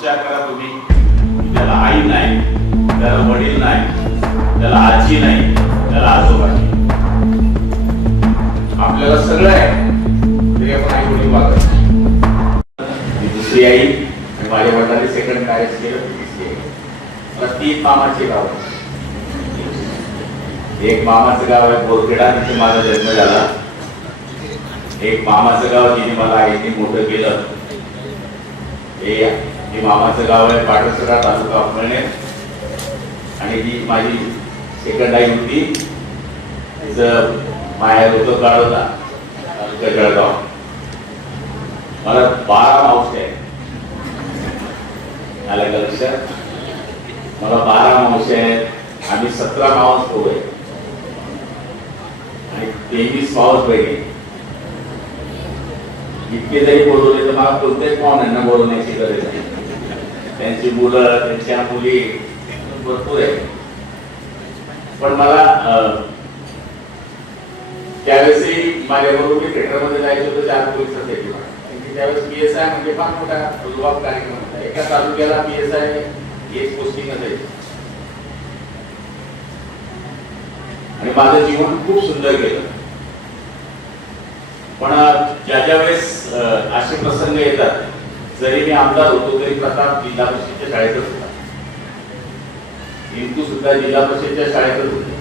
विचार करा तुम्ही, त्याला आई नाही, त्याला वडील नाही, त्याला आजी नाही, त्याला आजोबा नाही, आपल्याला सगळं आहे तरी आपण आई वडील वागत नाही. दुसरी आई आणि माझ्या वडिलांनी सेकंड मॅरेज केलं. मला 3 मामाचे गाव, एक मामाचं गाव आहे बोरखेडा, तिथे माझा जन्म झाला. एक मामाचं गाव जिने मला आईने मोठं केलं, हे मामाचं गाव आहे पाटसरा, तालुका अमळनेर. आणि जी माझी सेकंड आई होती तिचं माहेर होतं गाळोदा, तालुका जळगाव. मला 12 मावशी आहेत. आलं का लक्षात? मला 12 मावशी आहेत. आम्ही 17 मावस भाऊ आहे आणि 23 मावस बहिणी. इतके जरी बोलवले तर मला कोणत्याच पाहुण्यांना बोलवण्याची गरज नाही. त्यांची मुलं, त्यांच्या मुली भरपूर आहे. पण मला त्यावेळेसही माझ्याबरोबर मी थिएटरमध्ये जायचं होतं 4 पोलीस असायची. त्यावेळेस PSI म्हणजे फार मोठा रुबाब कार्यक्रम होता. एका तालुक्याला PSI एक पोस्टिंग असायची. आणि माझं जीवन खूप सुंदर गेलं. पण ज्या वेळेस असे प्रसंग येतात, जरी मी आमदार होतो तरी प्रताप जिल्हा परिषदेच्या शाळेतच होता, इंदू सुद्धा जिल्हा परिषदेच्या शाळेतच होते.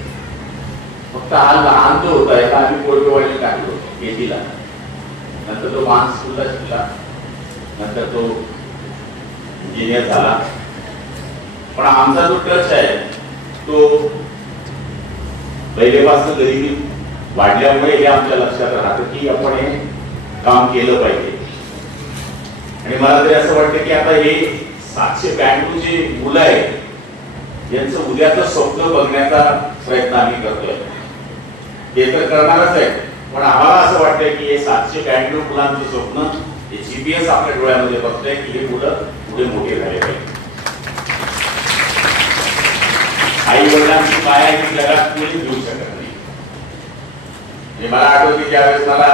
फक्त हा लहान जो होता याला आम्ही कोळपेवाडीला टाकलो KG ला. नंतर तो मान स्कूलला शिकला, नंतर तो इंजिनियर झाला. पण आमचा जो टच आहे तो पहिलेपासून गरिबी वाढल्यामुळे हे आमच्या लक्षात राहतं की आपण हे काम केलं पाहिजे. आणि मला तरी असं वाटतं की आता हे 792 जे मुलं आहेत यांचं उद्याचं स्वप्न बघण्याचा प्रयत्न आम्ही करतोय. ते तर करणारच आहे, पण आम्हाला असं वाटतंय की हे 792 मुलांचं स्वप्न हे GPS आपल्या डोळ्यामध्ये बघतंय की हे मुलं पुढे मोठे झाले पाहिजे. आई वडिलांची माया ही जगात कोणी घेऊ शकत नाही. मला आठवते ज्यावेळेस मला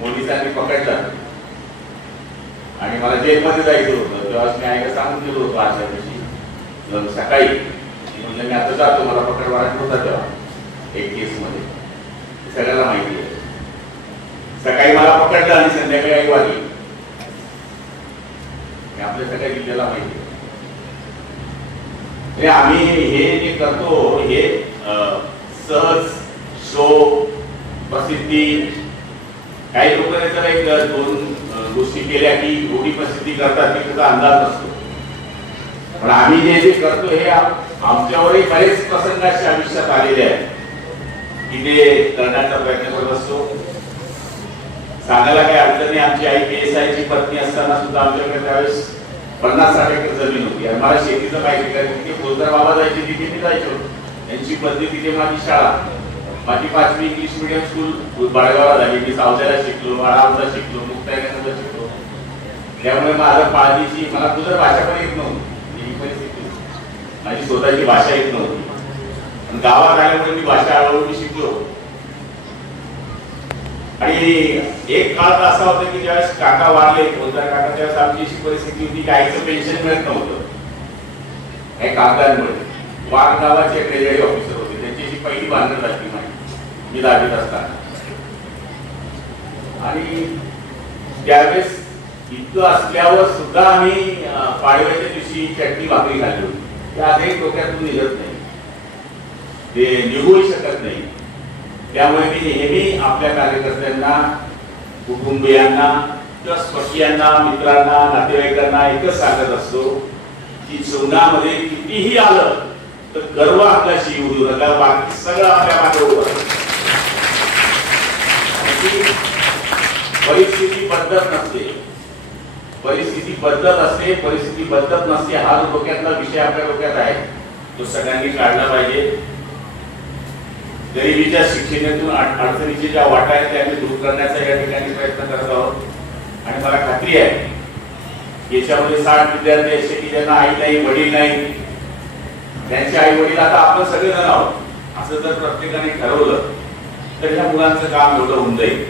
पोलिसांनी पकडलं आणि मला जेलमध्ये जायचं होतं, तेव्हा मी आईला सांगून गेलो होतो आजच्या दिवशी सकाळी. म्हणजे मी आता जातो, मला पकड वाढत होता तेव्हा एक केसमध्ये, सगळ्याला माहिती आहे. सकाळी मला पकडलं आणि संध्याकाळी 1 वाजली. आपल्या सगळ्या जिल्ह्याला माहिती आहे. आम्ही हे जे करतो हे सहज शो प्रसिद्धी, काही लोकांनी तर 1-2 गोष्टी केल्या की एवढी प्रसिद्धी करतात की त्याचा अंदाज नसतो. पण आम्ही जे करतो हे आमच्यावरही बरेच प्रसंग असे आयुष्यात आलेले आहेत की ते करण्याचा प्रयत्न करत असतो. सांगायला काही अडचण नाही. आमची आई PSI ची पत्नी असताना सुद्धा आमच्याकडे त्यावेळेस 50-60 एकर जमीन होती आणि मला शेतीचं माहिती काय तिथे फौजदार बाबा जायचे, तिथे मी जायचो. त्यांची पत्नी, तिथे माझी शाळा. माझी 5वी इंग्लिश मीडियम स्कूल बडगावला झाली. मी सावजाला शिकलो, आरामला शिकलो, मुक्ताईनगरला शिकलो. त्यामुळे माझं पाळीची मला तुझं भाषा पण येत नव्हती. ही परिस्थिती, माझी स्वतःची भाषा येत नव्हती. पण गावात आल्यामुळे मी भाषा हळूहळू शिकलो. आणि एक काळ तर असा होता की ज्यावेळेस काका वारले, फौजदार काका, त्यावेळेस आमची अशी परिस्थिती होती की आईचं पेन्शन मिळत नव्हतं. काही कागदांमुळे वाघ गावाचे ट्रेजरी ऑफिसर होते, त्यांची पहिली भांडण झाली मी 10वीत असताना. आणि त्यावेळेस इतकं असल्यावर सुद्धा आम्ही पाडव्याच्या दिवशी चटणी भाकरी खाल्ली होती. ते आजही डोक्यातून निघत नाही, ते निघूही शकत नाही. त्यामुळे मी नेहमी आपल्या कार्यकर्त्यांना, कुटुंबियांना, स्वकीयांना, मित्रांना, नातेवाईकांना एकच सांगत असतो की जीवनामध्ये कितीही आलं तर गर्व आपल्याशी येऊ देऊ नका. बाकी सगळं आपल्या मागे उभं आहे. परिस्थिती बदलत नसते, परिस्थिती बदलत असते, परिस्थिती बदलत नसते. हा जो डोक्यातला विषय आपल्या डोक्यात आहे तो सगळ्यांनी काढला पाहिजे. गरिबीच्या शिक्षणातून अडचणीचे ज्या वाटा आहेत त्या आम्ही दूर करण्याचा या ठिकाणी प्रयत्न करत आहोत. आणि मला खात्री आहे याच्यामध्ये 60 विद्यार्थी असे की ज्यांना आई नाही, वडील नाही, त्यांचे आई वडील आता आपण सगळेजण आहोत. असं जर प्रत्येकाने ठरवलं तर ह्या मुलांचं काम एवढं होऊन जाईल.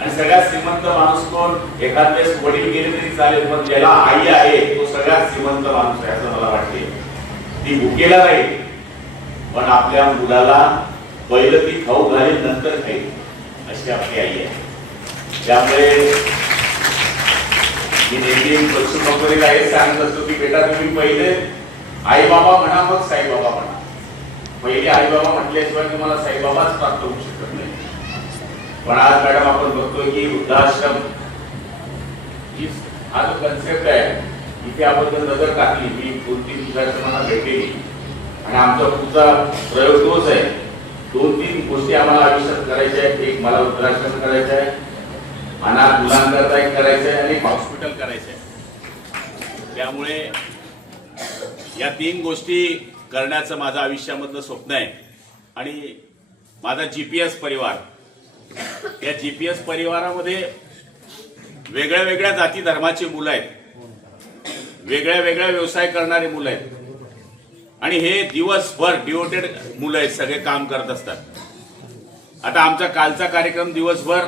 आणि सगळ्यात श्रीमंत माणूस कोण? एखाद वेळेस वडील गेले तरी चालेल, पण ज्याला आई आहे तो सगळ्यात श्रीमंत माणूस आहे असं मला वाटते. ती भुकेला राहील पण आपल्या मुलाला पहिलं ती खाऊ घालेल नंतर खाईल अशी आपली आई आहे. त्यामुळे मी नेहमी कंपनीला हे सांगत असतो की बेटा तुम्ही पहिले आई बाबा म्हणा मग साईबाबा म्हणा. पहिले आई बाबा म्हटल्याशिवाय तुम्हाला साईबाबाच प्राप्त होऊ शकत नाही. पण आज मॅडम आपण बघतोय की वृद्धाश्रम हा जो कन्सेप्ट आहे इथे आपण जर नजर टाकली मी 2-3 दिवसात मला भेटली आणि आमचा पुढचा प्रयोग तोच आहे. 2-3 गोष्टी आम्हाला आयुष्यात करायच्या आहेत. एक मला वृद्धाश्रम करायचं आहे, अनाथ मुलांकरता एक करायचं आहे आणि एक हॉस्पिटल करायचं आहे. त्यामुळे या 3 गोष्टी करण्याचं माझं आयुष्यामधलं स्वप्न आहे. आणि माझा GPS परिवार, या GPS परिवारामध्ये वेगळ्या वेगळ्या जाती धर्माची मुलं आहेत, वेगळ्या वेगळ्या व्यवसाय करणारी मुलं आहेत आणि हे दिवसभर डिवोटेड मुलं आहेत, सगळे काम करत असतात. आता आमचा कालचा कार्यक्रम दिवसभर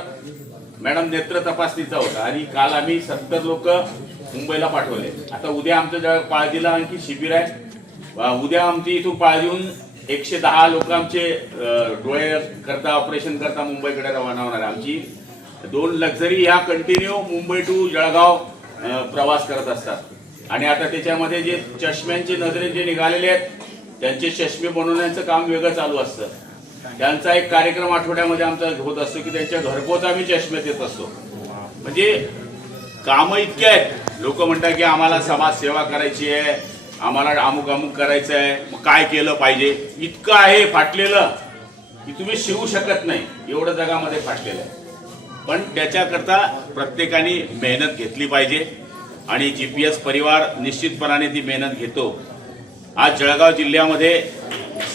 मॅडम नेत्र तपासणीचा होता आणि काल आम्ही 70 लोक मुंबईला पाठवले. आता उद्या आमचं पाळजीला आणखी शिबिर आहे. उद्या आमची इथून पाळजीहून 110 लोक आमचे डोळे करता ऑपरेशन करता मुंबईकडे रवाना होणार. आमची 2 लक्झरी ह्या कंटिन्यू मुंबई टू जळगाव प्रवास करत असतात आणि आता त्याच्यामध्ये जे चष्म्यांचे नजरे जे निघालेले आहेत त्यांचे चष्मे बनवण्याचं काम वेगळं चालू असतं. त्यांचा एक कार्यक्रम आठवड्यामध्ये आमचा होत असतो की त्यांच्या घरपोच आम्ही चष्मे देत असतो. म्हणजे कामं इतके आहेत. लोक म्हणतात की आम्हाला समाज सेवा करायची आहे, आम्हाला अमुक अमुक करायचं आहे, मग काय केलं पाहिजे. इतकं आहे फाटलेलं की तुम्ही शिवू शकत नाही, एवढं जगामध्ये फाटलेलं आहे. पण त्याच्याकरता प्रत्येकाने मेहनत घेतली पाहिजे आणि GPS परिवार निश्चितपणाने ती मेहनत घेतो. आज जळगाव जिल्ह्यामध्ये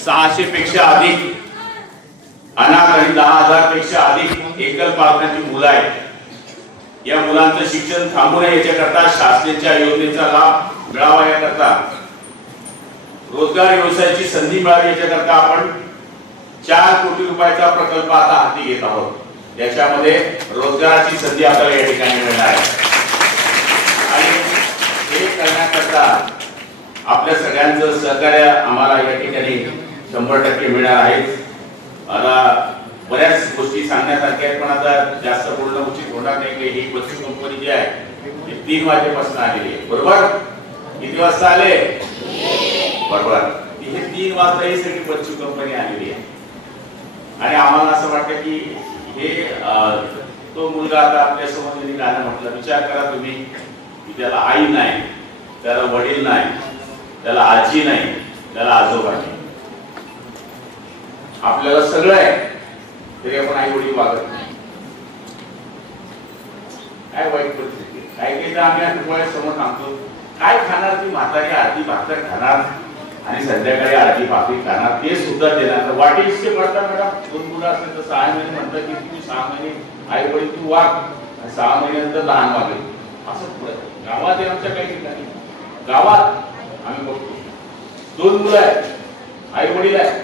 600 पेक्षा अधिक अनाथ आणि 10,000 पेक्षा अधिक एकल पालकांची मुलं आहेत. या मुलांचं शिक्षण थांबू नये याच्याकरता शासनाच्या योजनेचा लाभ मिळावा याकरता, रोजगार व्यवसायाची संधी मिळावी याच्याकरता आपण 4 कोटी रुपयाचा प्रकल्प आता हाती घेत आहोत. याच्यामध्ये रोजगाराची संधी आपल्याला या ठिकाणी मिळणार आहे आणि हे करण्याकरता आपल्या सगळ्यांचं सहकार्य आम्हाला या ठिकाणी 100% मिळणार आहे. आता बऱ्याच गोष्टी सांगण्यासारख्या आहेत पण आता जास्त बोलणं उचित होणार नाही. ही बच्चू कंपनी जी आहे ती 3 वाजेपासून आलेली आहे, बरोबर? किती वाजता आले? बरोबर. हे 3 वाजता ही सगळी बच्चू कंपनी आलेली आहे आणि आम्हाला असं वाटतं की हे तो मुलगा आता आपल्या समोर गाणं म्हटलं. विचार करा तुम्ही की त्याला आई नाही, त्याला वडील नाही, त्याला आजी नाही, त्याला आजोबा नाही. आपल्याला सगळं आहे तरी आपण आई वडील वागत नाही. काय वाईट परिस्थिती. काही तर आम्ही डोळ्यासमोर सांगतो काय खाणार ती म्हातारी, अर्धी भाकर खाणार आणि संध्याकाळी अर्धी भाकरी खाणार, ते सुद्धा देणार. वाटे इतके पडतात मॅडम. 2 मुलं असतील तर 6 महिने म्हणतात की तू 6 महिने आई वडील तू वाग, 6 महिन्यानंतर लहान वागेल. असं गावात आहे आमच्या काही ठिकाणी. गावात आम्ही बघतो 2 मुलं आहेत, आई वडील आहे,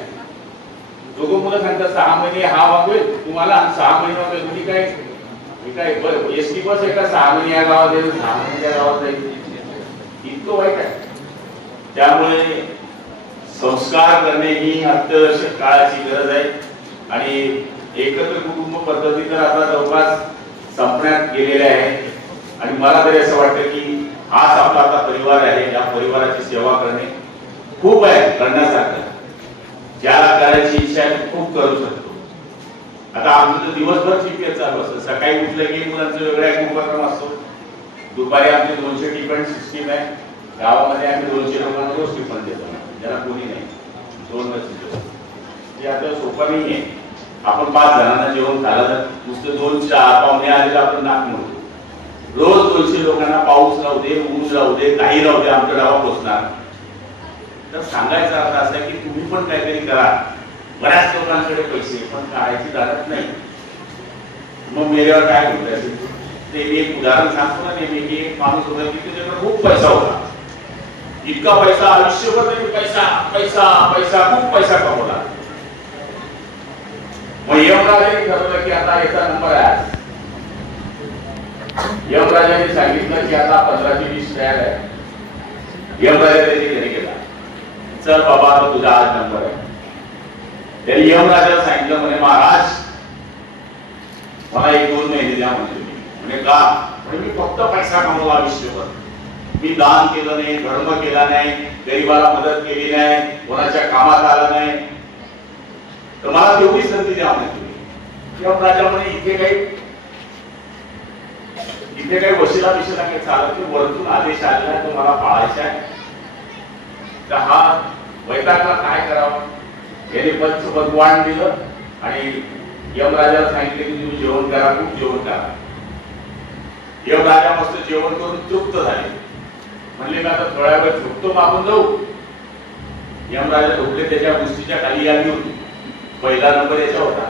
दोघं मुलं सांगतात 6 महिने हा वागवेल तुम्हाला, 6 महिने वागवेल. तुम्ही काय एसटी बस आहे का 6 महिने या गावात जाईल, 6 महिने या गावात जाईल. इतकं वाईट आहे. त्यामुळे संस्कार करणे ही अत्यावश्यक काळाची गरज आहे आणि एकत्र कुटुंब पद्धती तर आता जवळपास संपण्यात गेलेल्या आहे आणि मला तरी असं वाटतं की हाच आपला आता परिवार आहे. या परिवाराची सेवा करणे खूप आहे करण्यासारखं. ज्याला करायची इच्छा आहे खूप करू शकतो. आता आमचं दिवसभर GPS चालू असतं. सकाळी उठलं की मुलांचं वेगळा एक उपक्रम असतो. दुपारी आमची 200 टिफिन सिस्टीम आहे. गावामध्ये आम्ही 200 लोकांना रोज टिफिन देतो, ज्याला कोणी नाही. 2 हे आता सोपं नाही आहे. आपण 5 जणांना जेवण खायला तर नुसतं 2 पाहुणे आले तर आपण नाक म्हणतो. रोज 200 लोकांना पाऊस राहू दे, ऊन राहू दे, काही राहू दे, आमच्या गावात पोचणार. तर सांगायचा अर्थ असा की तुम्ही पण काहीतरी करा. बऱ्याच लोकांकडे पैसे पण काढायची जात नाही. मग मेल्यावर काय होतं ते मी एक उदाहरण सांगतो ना. नेहमी की एक माणूस होता की त्याच्याकडे खूप पैसा होता. इतका पैसा, आयुष्यभर त्यांनी पैसा पैसा पैसा खूप पैसा कमवला. मग यमराजाने ठरवलं की आता याचा नंबर आहे. यमराजाने सांगितलं की आता 15ची लिस्ट तयार आहे यमराजा त्याची घरी गेला, चल बाबा आता तुझा आज नंबर आहे. त्यांनी यमराजाला सांगितलं म्हणे महाराज मला 1-2 महिने द्या म्हणजे म्हणे का म्हणजे मी फक्त पैसा कमवला आयुष्यभर, मी दान केलं नाही, धर्म केला नाही, गरीबाला मदत केली नाही, कोणाच्या कामात आलं नाही, तर मला तेवढी संधी द्या म्हणे तुम्ही. यमराजा म्हणे इथे काही वशिला बिशिला काही चालत नाही, वरतून आदेश आलेला तो मला पाळायचा आहे. तर हा वैतागला काय करावं. याने पंचपद्वान दिलं आणि यमराजाला सांगितले की तुम्ही जेवण करा, खूप जेवण करा. यमराजा मस्त जेवण करून तृप्त झाले. म्हणले मी आता थोड्या वेळ झोपतो, मागून जाऊ. यमराजा झोपले, त्याच्या कुस्तीच्या खाली आली होती. पहिला नंबर याचा होता.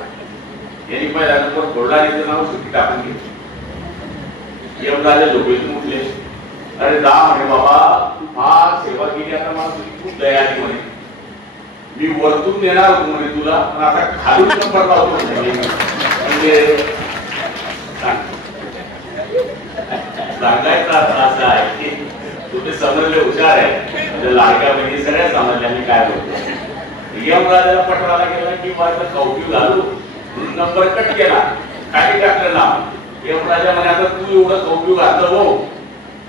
यांनी पहिला नंबर फोडला आणि त्याचं नाव सुट्टी टाकून घेतली. यमराजा झोपेतून उठले, अरे दा म्हणे बाबा तू फार सेवा केली, आता मला तुझी खूप दया आली म्हणे, मी वरतून देणार होतो म्हणे तुला, पण आता खालून नंबर लावतो म्हणजे सांगायचा असा आहे की तुम्ही समजले हुशार आहे, म्हणजे लाडक्या बहिणी सगळ्या समजल्या मी काय बोलतो. यमराजाला पटवायला गेला की माझं कौतुक घालू म्हणून नंबर कट केला, खाली टाकलं नाव. यमराजा म्हणे आता तू एवढं कौतुक घातलं हो,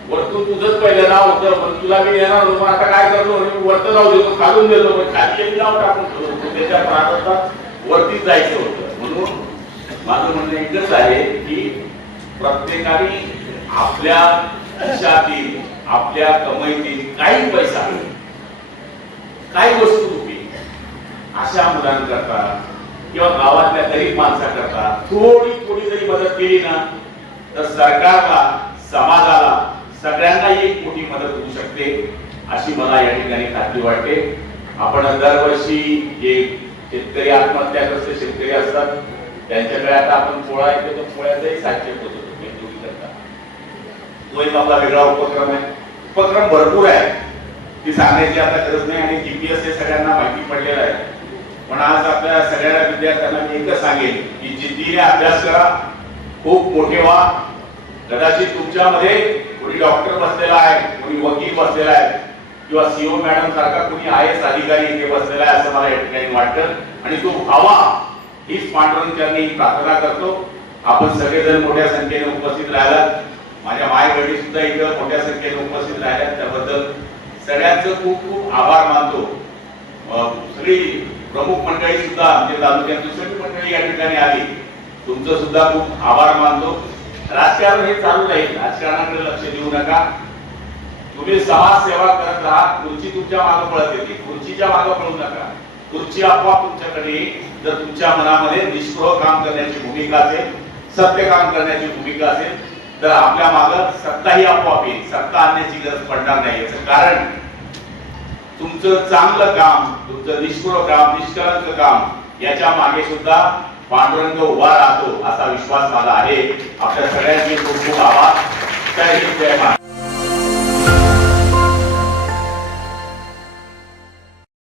वरतून तुझंच पहिलं नाव होतं पण तुला मी येणार होतो, पण आता काय करतो वरतं जाऊ देतो, खालून देतो, पण खाली नाव टाकून ठेवतो, त्याच्या प्रारंभात वरतीच जायचं होतं. म्हणून माझं म्हणणं एकच आहे की प्रत्येकाने आपल्या खिशातील आपल्या कमाईतील काही पैसा काही वस्तू रुपये अशा मुलांकरता किंवा गावातल्या गरीब माणसाकरता थोडी थोडी जरी मदत केली ना तर सरकारला, समाजाला, सगळ्यांना एक मोठी मदत होऊ शकते अशी मला या ठिकाणी खात्री वाटते. आपण दरवर्षी जे शेतकरी आत्महत्याग्रस्त शेतकरी असतात त्यांच्याकडे आता आपण पोळा येतो, तर पोळ्याचाही साहित्य होतो तो एक आपला वेगळा उपक्रम आहे. उपक्रम भरपूर आहे, ती सांगायची आता गरज नाही आणि जीपीएस हे सगळ्यांना माहिती पडलेलं आहे. पण आज आपल्या सगळ्या विद्यार्थ्यांना मी एकच सांगेन की जिद्दीने अभ्यास करा, खूप मोठे व्हा. कदाचित तुमच्यामध्ये कोणी डॉक्टर बसलेला आहे, कोणी वकील बसलेला आहे किंवा सीओ मॅडम सारखा कोणी IAS अधिकारी इथे बसलेला आहे असं मला या ठिकाणी वाटतं आणि तो व्हावा हीच पांडुरंगांनी प्रार्थना करतो. आपण सगळेजण मोठ्या संख्येने उपस्थित राहिलात, माझ्या मायवडील सुद्धा इथं मोठ्या संख्येने उपस्थित राहिल्यात, त्याबद्दल सगळ्यांचं खूप खूप आभार मानतो. सगळी प्रमुख मंडळी सुद्धा आमच्या तालुक्यातली सगळी मंडळी या ठिकाणी आली, तुमचं सुद्धा खूप आभार मानतो. राजकारण हे चालू राहील, राजकारणाकडे लक्ष देऊ नका, तुम्ही समाजसेवा करत राहा. खुर्ची तुमच्या मागे पळत येते, खुर्चीच्या मागे पळू नका. खुर्ची आपोआप तुमच्याकडे येईल जर तुमच्या मनामध्ये निष्प्रह काम करण्याची भूमिका असेल, सत्य काम करण्याची भूमिका असेल, तर आपल्या मागे सत्ताही आपोआप येईल. सत्ता आणण्याची गरज पडणार नाही. याचं कारण तुमचं चांगलं काम, तुमचं निष्प्रह काम, निष्कलंक काम याच्या मागे सुद्धा पांडुरंग उभा राहतो असा विश्वास मला आहे. आपल्या सगळ्यांचे खूप खूप आभार. जय हिंद, जय महाराष्ट्र.